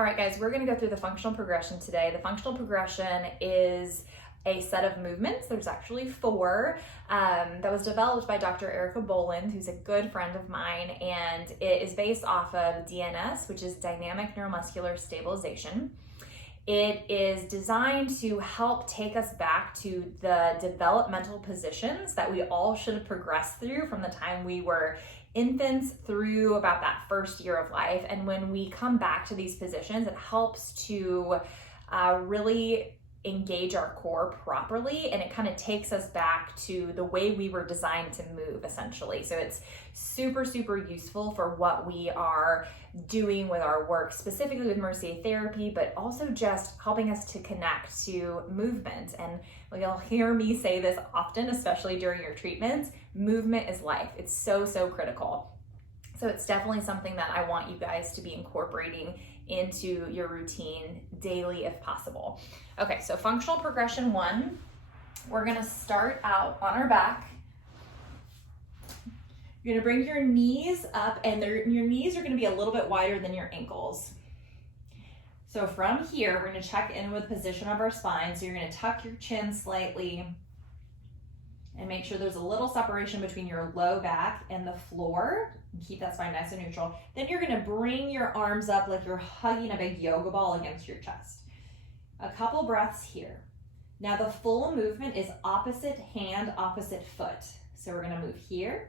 All right, guys, we're going to go through the functional progression today. The functional progression is a set of movements. There's actually four that was developed by Dr. Erica Boland, who's a good friend of mine, and it is based off of DNS, which is Dynamic Neuromuscular Stabilization. It is designed to help take us back to the developmental positions that we all should have progressed through from the time we were infants through about that first year of life. And when we come back to these positions, it helps to really engage our core properly, and it kind of takes us back to the way we were designed to move, essentially. So it's super useful for what we are doing with our work, specifically with Mercier therapy, but also just helping us to connect to movement. And you'll hear me say this often, especially during your treatments, movement is life. It's so critical. So it's definitely something that I want you guys to be incorporating into your routine daily if possible. Okay, so functional progression 1, we're gonna start out on our back. You're gonna bring your knees up, and your knees are gonna be a little bit wider than your ankles. So from here, we're gonna check in with the position of our spine. So you're gonna tuck your chin slightly and make sure there's a little separation between your low back and the floor. And keep that spine nice and neutral. Then you're gonna bring your arms up like you're hugging a big yoga ball against your chest. A couple breaths here. Now the full movement is opposite hand, opposite foot. So we're gonna move here.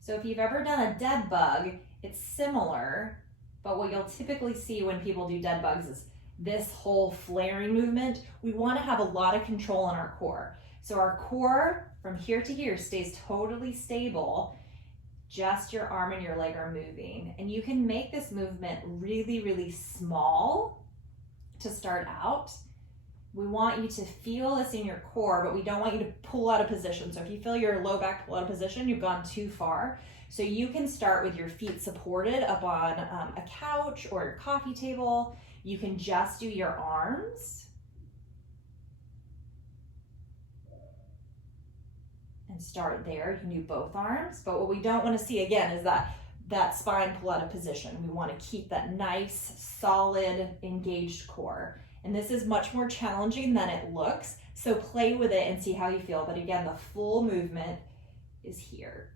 So if you've ever done a dead bug, it's similar, but what you'll typically see when people do dead bugs is this whole flaring movement. We want to have a lot of control on our core. So our core from here to here stays totally stable. Just your arm and your leg are moving. And you can make this movement really small to start out. We want you to feel this in your core, but we don't want you to pull out of position. So if you feel your low back pull out of position, you've gone too far. So you can start with your feet supported up on a couch or your coffee table. You can just do your arms and start there. You can do both arms, but what we don't want to see again is that spine pull out of position. We want to keep that nice, solid, engaged core. And this is much more challenging than it looks, so play with it and see how you feel. But again, the full movement is here.